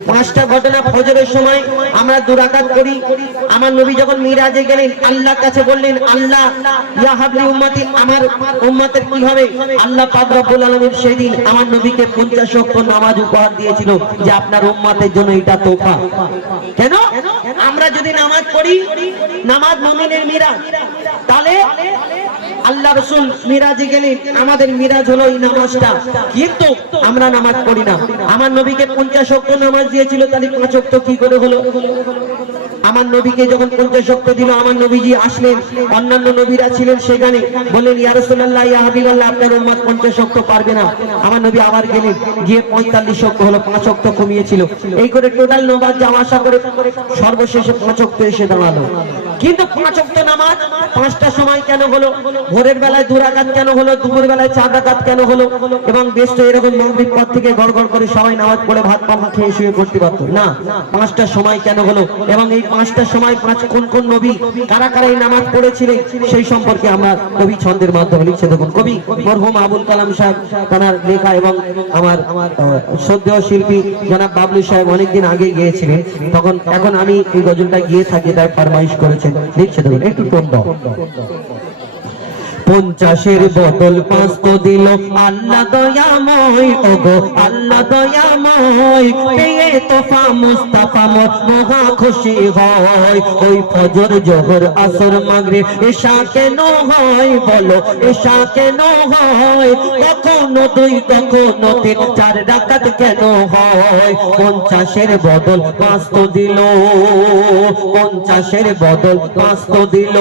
পাঁচটা ঘটনা ফজরের সময় আমরা দুরাকাত করি। আমার নবী যখন মিরাজে গেলেন আল্লাহর কাছে বললেন, আল্লাহ ইয়া হাবলি উম্মতি, আমার উম্মতের কি হবে? আল্লাহ পাক রব্বুল আলামিন সেদিন আমার নবীকে 50 ওয়াক্ত নামাজ উপহার দিয়েছিল যে আপনার উম্মতের জন্য এটা তোফা। কেন? আমরা যদি নামাজ পড়ি, নামাজ মুমিনের মিরাজ, তাহলে আল্লাহ রাসূল মিরাজে গেলেন, আমাদের মিরাজ হলো এই নামাজটা, কিন্তু আমরা নামাজ পড়ি না। আমার নবীকে 50 ওয়াক্ত নামাজ দিয়েছিল, তাহলে 5 ওয়াক্ত কি করে হলো? আমার নবীকে যখন 50 ওয়াক্ত দিল, আমার নবীজি আসলেন, অন্যান্য নবীরা ছিলেন সেখানে, বললেন ইয়া রাসূলুল্লাহ ইয়া হাবিবাল্লাহ, আপনার উম্মত 50 ওয়াক্ত পারবে না। আমার নবী আবার গেলেন, গিয়ে 45 ওয়াক্ত হলো, 5 ওয়াক্ত কমিয়েছিল। এই করে টোটাল নামাজ যাওয়া আসা করে সর্বশেষে 5 ওয়াক্ত এসে দাঁড়ালো। কিন্তু 5 ওয়াক্ত নামাজ 5টার সময় কেন হলো? ভোরের বেলায় 2 রাকাত কেন হলো? দুপুর বেলায় 4 রাকাত কেন হলো? এবং বেশ তো এরকম মাগরিব পর থেকে গড়গড় করে সবাই নামাজ পড়ে ভাত পাখা খেয়ে শুয়ে পড়তে পারতো না। 5টার সময় কেন হলো? এবং এই 5টার সময় কোন কোন নবী কারা কারা এই নামাজ পড়েছিলেন সেই সম্পর্কে আমরা কবি ছন্দের মাধ্যমে লিখছে। দেখুন, কবি মরহুম আবুল কালাম সাহেব তার লেখা, এবং আমার শ্রদ্ধেয় শিল্পী জনাব বাবলু সাহেব অনেকদিন আগে গিয়েছিলেন, তখন এখন আমি এই গজলটা গিয়ে থাকি, তাই ফরমাইশ করেছেন। লিখছে, দেখুন একটু টোন দাও। 50-এর বদল 5 তো দিল আল্লাহ দয়াময়, ওগো আল্লাহ দয়াময়, পেয়ে তোফা মুস্তাফা মোর মহা খুশি হয়। ওই ফজর জোহর আসর মাগরিব এশা কেন হয়? বলো এশা কেন হয়? কখনো 2 কখনো 3 4 রাকাত কেন হয়? 50-এর বদল 5 তো দিল, 50-এর বদল 5 তো দিল।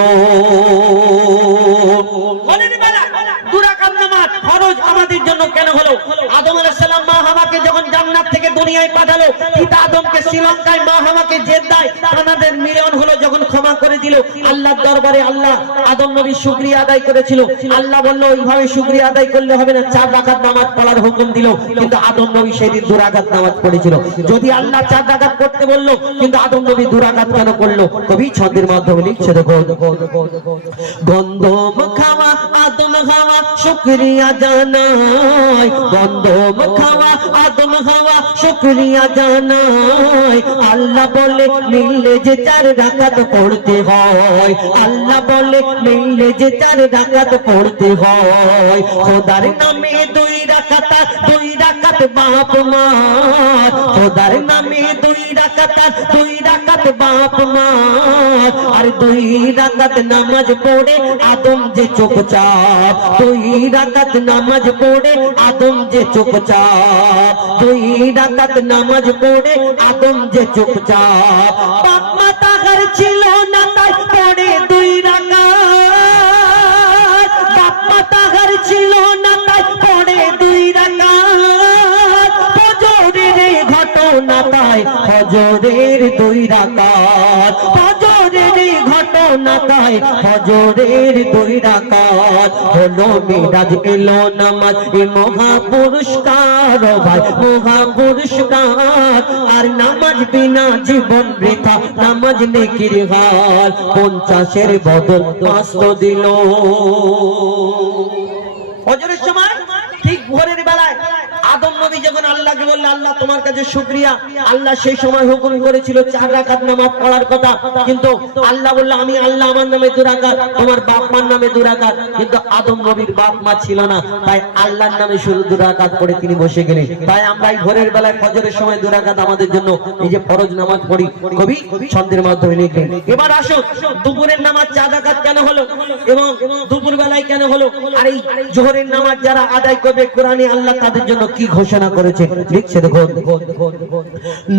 আমাদের জন্য কেন হলো? আদম আলাইহিস সালাম মা হাওয়াকে যখন জান্নাত থেকে দুনিয়ায় পাঠালো, পিতা আদমকে শ্রীলঙ্কায়, মা হাওয়াকে জেদ্দায় তাদের মিলন হলো, যখন ক্ষমা করে দিল আল্লাহর দরবারে, আল্লাহ আদম নবী শুকরিয়া আদায় করেছিল। আল্লাহ বলল ওইভাবে শুকরিয়া আদায় করলে হবে না, 4 রাকাত নামাজ পড়ার হুকুম দিল, কিন্তু আদম নবী সেদিন 2 রাকাত নামাজ পড়েছিল। যদি আল্লাহ 4 রাকাত পড়তে বললো, কিন্তু আদম নবী 2 রাকাত কেন করলো? কবি ছন্দের মাধ্যমে লিখছে, দেখো, গন্ধম খাওয়া আদম হাওয়া শুকরিয়া জানাই, গন্ধম খাওয়া আদম হাওয়া শুকরিয়া জানাই। আল্লাহ বলে মিললে যে 4 রাকাত পড়তে হয়, আল্লাহ বলে মিললে যে 4 রাকাত পড়তে হয়। খোদার নামে 2 রাকাত, 2 রাকাত বাপ মার, খোদার নামে 2 রাকাত, 2 রাকাত বাপ মার। আর 2 রাকাত নামাজ পড়ে আদম যে চুপচাপ, 2 রাকাত নামাজ পড়ে আদম যে চুপচাপ, 2 রাকাত নামাজ পড়ে আদম যে চুপচাপ। বাপ মা তাহার ছিল না তাই পড়ে 2 রাকাত, বাপ মা তাহার ছিল না তাই পড়ে 2 রাকাত। ফজরের ঘটনা তাই ফজরের 2 রাকাত, ফজরের ঘটনা তাই ফজরের 2 রাকাত। হলো মিরাজ এলো নামাজ, এ মহা পুরস্কার ভাই, মহা পুরস্কার। আর নামাজ বিনা জীবন বৃথা, নামাজ নেকির হাল। 50-এর বদল 5 তো দিল। ফজরের সময় ঠিক ভোরের বেলায় আদম নবী যখন আল্লাহকে বললেন আল্লাহ তোমার কাছে শুকরিয়া, আল্লাহ সেই সময় হুকুম করেছিল 4 রাকাত নামাজ পড়ার কথা, কিন্তু আল্লাহ বলল আমি আল্লাহ, আমার নামে 2 রাকাত, তোমার বাপ মার নামে 2 রাকাত। কিন্তু আদম নবীর বাপ মা ছিল না, তাই আল্লাহর নামে শুধু 2 রাকাত পড়ে তিনি বসে গেলেন। তাই আমরা এই ভোরের বেলায় ফজরের সময় 2 রাকাত আমাদের জন্য এই যে ফরজ নামাজ পড়ি, কবি ছন্দের মাধ্যমে লিখলেন। এবার আসুন, দুপুরের নামাজ 4 রাকাত কেন হলো এবং দুপুর বেলায় কেন হলো? আর এই জোহরের নামাজ যারা আদায় করবে, কোরআনে আল্লাহ তাদের জন্য কি ঘোষণা করেছে লিখছে, দেখো,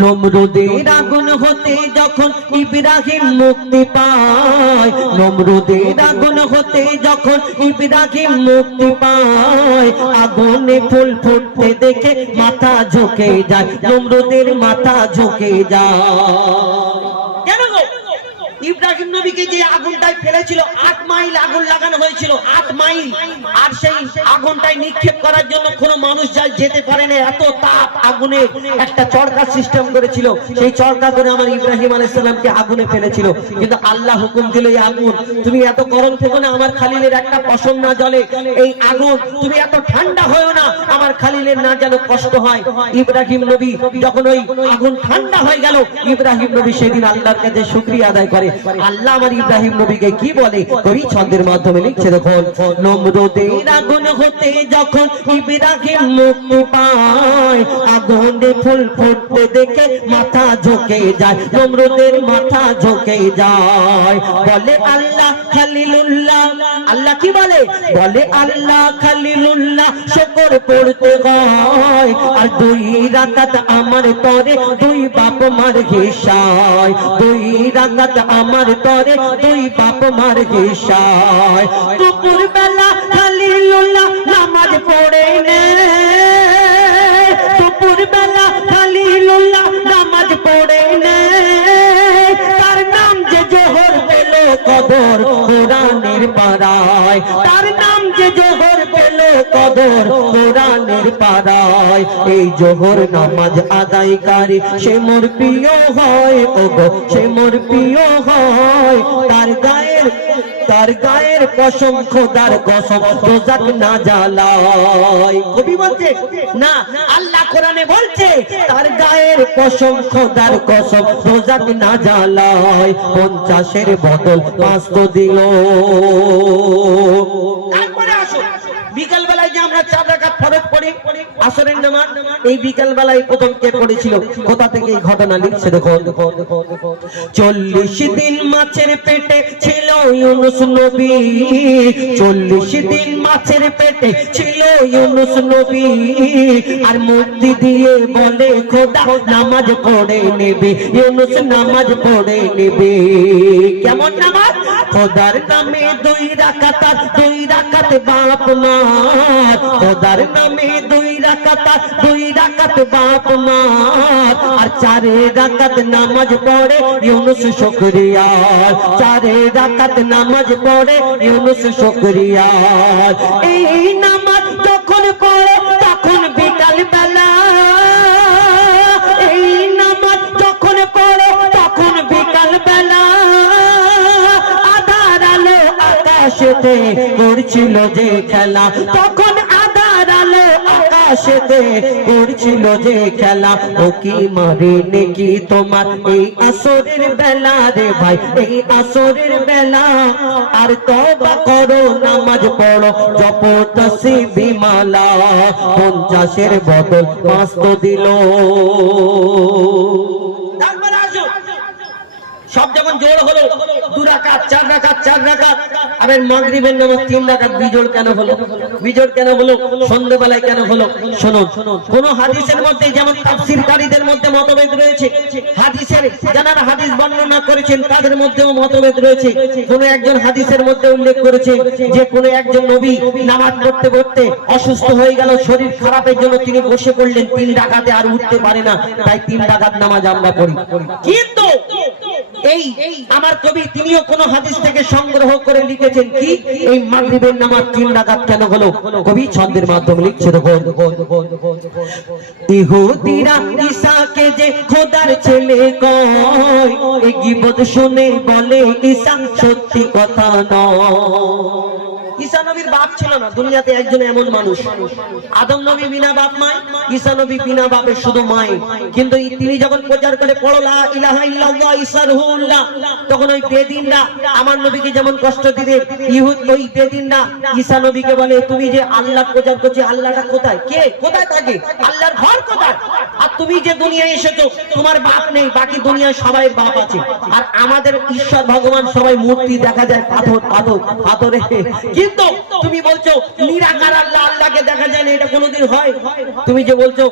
নমরুদের আগুন হতে যখন ইব্রাহিম মুক্তি পায়, নমরুদের আগুন হতে যখন ইব্রাহিম মুক্তি পায়। আগুনে ফুল ফুটতে দেখে মাথা ঝুঁকে যায়, নমরুদের মাথা ঝুঁকে যায়। কেন গো? ইব্রাহিম নবীকে যে আগুনটায় ফেলেছিল 8 মাইল আগুন লাগানো হয়েছিল, 8 মাইল। আর সেই আগুনটায় নিক্ষেপ করার জন্য কোনো মানুষ যেতে পারে না, এত তাপ আগুনে। একটা চরকা সিস্টেম করেছিল, সেই চরকা করে আমার ইব্রাহিম আলাইহিস সালামকে আগুনে ফেলেছিল। কিন্তু আল্লাহ হুকুম দিল, এই আগুন তুমি এত গরম থেকো না, আমার খালিলের একটা পশম না জ্বলে। এই আগুন তুমি এত ঠান্ডা হয়ো না, আমার খালিলের না যেন কষ্ট হয়। ইব্রাহিম নবী যখন ওই আগুন ঠান্ডা হয়ে গেল, ইব্রাহিম নবী সেদিন আল্লাহর কাছে শুকরিয়া আদায় করে। আল্লাহ আমার ইব্রাহিম নবীকে কি বলে কবি ছন্দের মাধ্যমে লিখছে, দেখুন। নমরুদের আগুন হতে যখন ইব্রাহিম মুক্তি পায়, আগুনে ফুল ফুটতে দেখে মাথা ঝুঁকে যায়, নমরুদের মাথা ঝুঁকে যায়। বলে আল্লাহ খালিলুল্লাহ, আল্লাহ কি বলে? বলে আল্লাহ খালিলুল্লাহ শুকর পড়তে হয়, আর 2 রাকাত আমার তরে 2 বাপ মার হিসায়, 2 রাকাত আমার তরে 2 বাপ মার হিসায়। দুপুর বেলা খালিলুল্লাহ নামাজ পড়ে নে, দুপুর বেলা খালিলুল্লাহ নামাজ পড়ে নে, তার নাম যে জোহর পেল কদর কোরআনের পারায়, তার নাম যে জোহর পেল কদর কোরআনের পারায়। এই জোহর নামাজ আদায়কারী সে মোর প্রিয় হয়, ওগো সে মোর প্রিয় হয়। তার গায়ের কসম খোদার কসম দোজাক না জ্বালায়। কবি বলছে না, আল্লাহ কোরআনে বলছে তার গায়ের কসম খোদার কসম দোজাক না জ্বালায়। 50-এর বদল 5 তো দিল। তারপরে আসো বিকাল বেলায় যে আমরা 4 রাকাত ফরজ পড়ি আসরের নামাজ, এই বিকাল বেলায় প্রথম কে পড়েছিল, কোথা থেকে এই ঘটনা লিখছে দেখো। 40 দিন মাছের পেটে ছিল ইউনুস নবী, 40 দিন মাছের পেটে ছিল ইউনুস নবী, আর মুক্তি দিয়ে বলে খোদা নামাজ পড়ে নেবে, ইউনুস নামাজ পড়ে নেবে। কেমন নামাজ? খোদার নামে 2 রাকাত, 2 রাকাত বাপ মার, খোদার নামে 2 রাকাত, 2 রাকাত বাপ মার, আর 4 রাকাত নামাজ পড়ে ইউনুস শুকরিয়ার, 4 রাকাত নামাজ পড়ে ইউনুস শুকরিয়ার। এই নামাজ যখন পড়ে তখন বিকাল বেলা, এই নামাজ যখন পড়ে তখন বিকাল বেলা, আধার আলো আকাশেতে করছিল যে খেলা, তখন আধার আলো আকাশেতে করছিল যে খেলা। ও কি মারে নাকি তোমার এই আসরের বেলা রে ভাই, এই আসরের বেলা। আর তওবা করো নামাজ পড়ো জপ তাসবিহ মালা, 50-এর বদল 5 তো দিল। সব যখন জোর হলো 2 রাকাত 4 রাকাত 4 রাকাত, আবার মাগরিবের নামাজ 3 রাকাত বিজোড় কেন হলো? বিজোড় কেন হলো? সন্ধ্যাবেলায় কেন হলো? শুনুন, কোন হাদিসের মধ্যে যেমন তাফসীরকারীদের মধ্যে মতভেদ রয়েছে, হাদিসের যারা হাদিস বর্ণনা করেছেন তাদের মধ্যেও মতভেদ রয়েছে। কোন একজন হাদিসের মধ্যে উল্লেখ করেছে যে কোন একজন নবী নামাজ পড়তে পড়তে অসুস্থ হয়ে গেল, শরীর খারাপের জন্য তিনি বসে পড়লেন 3 রাকাতে, আর উঠতে পারে না, তাই 3 রাকাত নামাজ আমরা পড়ি। কিন্তু এই আমার কবি তিনিও কোন হাদিস থেকে সংগ্রহ করে লিখেছেন কি এই মাগরিবের নামাজ 3 রাকাত কেন হলো? কবি ছন্দের মাধ্যমে লিখছে দেখো। ইহুদিরা ঈসাকে যে খোদার ছেলে কয়, এই গীবত শুনে বলে ঈসা সত্যি কথা নয়। ঈসা নবীর বাপ ছিল না, দুনিয়াতে একজন এমন মানুষ। আদম নবী বিনা বাপ মায়, ঈসা নবী বিনা বাপে শুধু মায়। কিন্তু তিনি যখন প্রচার করে পড়ো লা ইলাহা ইল্লাল্লাহ ঈসা রুহুল্লাহ, তখন ওই বেদিনরা আমার নবীকে যেমন কষ্ট দিতে, ইহুদ ওই বেদিনরা ঈসা নবীকে বলে তুমি যে আল্লাহ প্রচার করছো, আল্লাহটা কোথায়? কে কোথায় থাকে? আল্লাহর ঘর কোথায়? আর তুমি যে দুনিয়ায় এসেছো তোমার বাপ নেই, বাকি দুনিয়ায় সবাই বাপ আছে। আর আমাদের ঈশ্বর ভগবান সবাই মূর্তি দেখা যায় পাথর পাথর পাথরে। কিন্তু তুমি বলছো নিরাকার আল্লাহ, আল্লাহকে দেখা যায় না, এটা কোনোদিন হয়? তুমি যে বলছো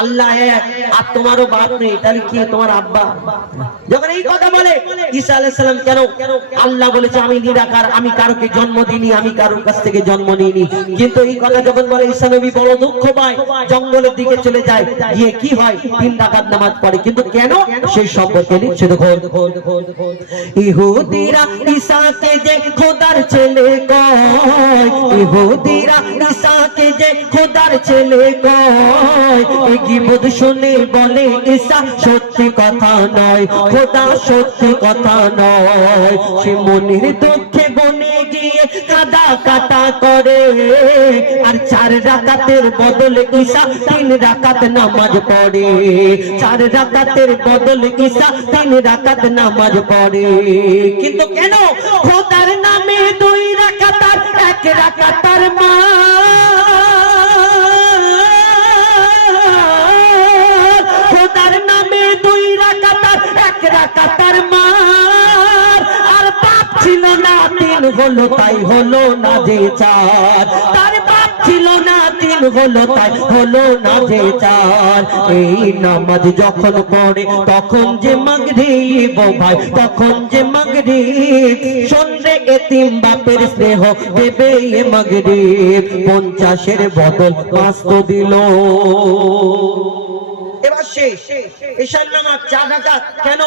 আল্লাহ এক আর তোমারও বাপ নেই, তাহলে কি তোমার আব্বা? যখন এই কথা বলে ঈসা আলাইহিস সালাম, কেন আল্লাহ বলেছে আমি নিরাকার, আমি কারোকে জন্ম দিইনি, আমি কারোর কাছ থেকে জন্ম নিইনি। কিন্তু এই কথা যখন বলে ঈসা নবী বড় দুঃখ পায়, জঙ্গলের দিকে চলে যায়, গিয়ে কি হয় 3 রাকাত নামাজ পড়ে। কিন্তু কেন সেই সম্পর্কে লিখছে দেখো, ইহুদিরা ঈসাকে যে খোদার ছেলে কয়, ইহুদিরা ঈসাকে যে খোদার ছেলে কয়, এই গীবত শুনে বলে ঈসা সত্যি কথা নয়, খোদা সত্যি কথা নয়। সে মনের দুঃখে বনে গিয়ে কাদা কাটা করে, আর 4 রাকাতের বদলে ঈসা 3 রাকাত নামাজ পড়ে, 4 রাকাতের বদলে ঈসা 3 রাকাত নামাজ পড়ে। কিন্তু কেন খোদার নামে 2 রাকাত আর 1 রাকাতার মার, খোদার নামে 2 রাকাত আর 1 রাকাতার মার, আর বাপ ছিল না 3 হলো তাই হলো না যে 4, তার বাপ ছিল না 3 হলো তাই হলো না যে 4। এই নামাজ যখন পড়ে তখন যে মাগরিব ভাই, তখন যে মাগরিব, শুনরে এতিম বাপের স্নেহ দেবে এ মাগরিব, 50-এর বদল 5 তো দিল। এবার শেষ ঈশান নামাজ 4 রাকাত কেন,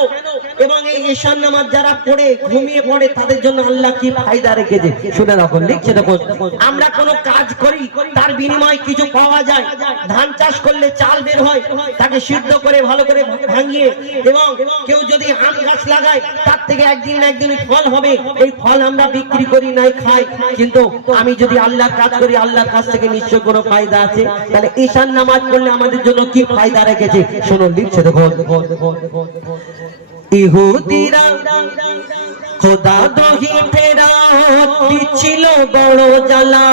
এবং এই ঈশান নামাজ যারা পড়ে ঘুমিয়ে পড়ে তাদের জন্য আল্লাহ কি ফায়দা রেখেছে শুনে রাখুন। লিখছে দেখুন, আমরা কোনো কাজ করি তার বিনিময়ে কিছু পাওয়া যায়। ধান চাষ করলে চাল বের হয়, তাকে সিদ্ধ করে ভালো করে ভাঙিয়ে, এবং কেউ যদি আম গাছ লাগায় তার থেকে একদিন না একদিন ফল হবে, এই ফল আমরা বিক্রি করি নাই খাই। কিন্তু আমি যদি আল্লাহর কাজ করি আল্লাহর কাছ থেকে নিশ্চয় কোনো ফায়দা আছে। তাহলে ঈশান নামাজ পড়লে আমাদের জন্য কি ফায়দা রেখেছে শুনুন। লিখছে দেখুন, ইহুদিরা খোদা দহি ফেরাত দিচ্ছিল বড় জ্বালা,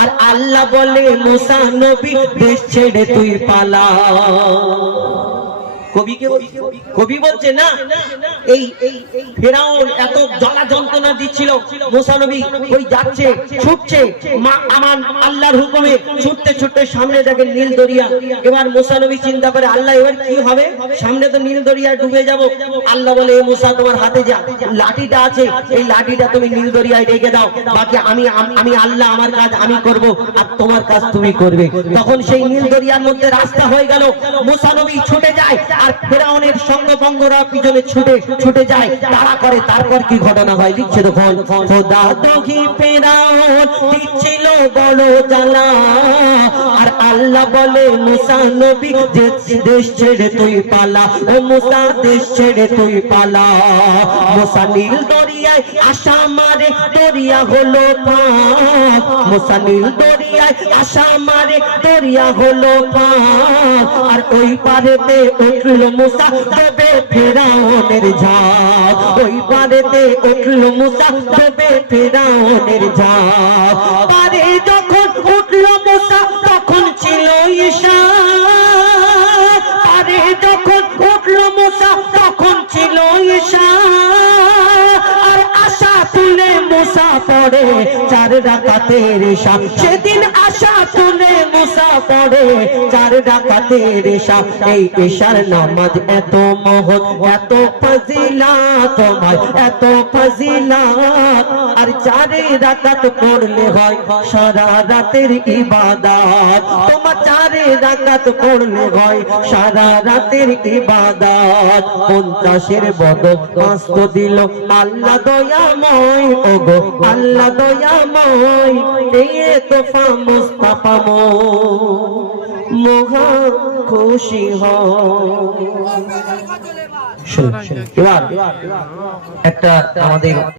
আর আল্লাহ বলে মুসা নবী দেশ ছেড়ে তুই পালা। কবি বলছে না, এই ফেরাউন এত জ্বালা যন্ত্রণা দিচ্ছিল, মুসা নবী ওই যাচ্ছে ছুটছে আমার আল্লাহর হুকুমে, ছুটতে ছুটতে সামনে দেখেন নীল দরিয়া। এবার মুসা নবী চিন্তা করে আল্লাহ এবার কি হবে, সামনে তো নীল দরিয়া ডুবে যাব। আল্লাহ বলে এ মুসা তোমার হাতে যা লাঠিটা আছে, এই লাঠিটা তুমি নীল দরিয়ায় রেখে দাও, বাকি আমি আল্লাহ আমার কাজ আমি করব আর তোমার কাজ তুমি করবে। তখন সেই নীল দরিয়ার মধ্যে রাস্তা হয়ে গেল, মুসা নবী ছুটে যায় আর ফেরাউনের সঙ্গবঙ্গরা পিছনে ছুটে যায়, তারা করে। তারপর কি ঘটনা হয় লিখছে দেখুন, খোদা দহি ফেরাউন দিচ্ছিল বড় জ্বালা, আর আল্লাহ বলে মুসা নবী দেশ ছেড়ে তুই পালা, ও মুসা দেশ ছেড়ে তুই পালা। মুসা নীল দরিয়ায় আশা মারে দরিয়া হলো ফাঁক, মুসা নীল দরিয়ায় আশা মারে দরিয়া হলো ফাঁক, আর ওই পারেতে উঠল মুসা তবে ফেরাউনের ঝাঁক, ওই পারেতে উঠল মুসা তবে ফেরাউনের ঝাঁক। পারে যখন উঠল মুসা তখন ছিল ঈশা, পারে যখন উঠল মুসা তখন ছিল ঈশা, আর আশা তুলে মুসা পড়ে 4 রাকাতের ঈশা। সেদিন আশা তুলে মুসা পড়ে 4 রাকাতের ঈশা। এই ঈশার নামাজ এত মহৎ, এত ফজিলাত, তোমার এত ফজিলাত, আর 4 রাকাত পড়লে হয় সারা রাতের ইবাদত, তোমার 4 রাকাত পড়লে হয় সারা রাতের ইবাদত। 50-এর বদল 5 তো দিল আল্লাহ দয়াময়, ওগো আল্লাহ দয়াময়, এই তোফা মুস্তাফা মহা খুশি হয়। এবার একটা আমাদের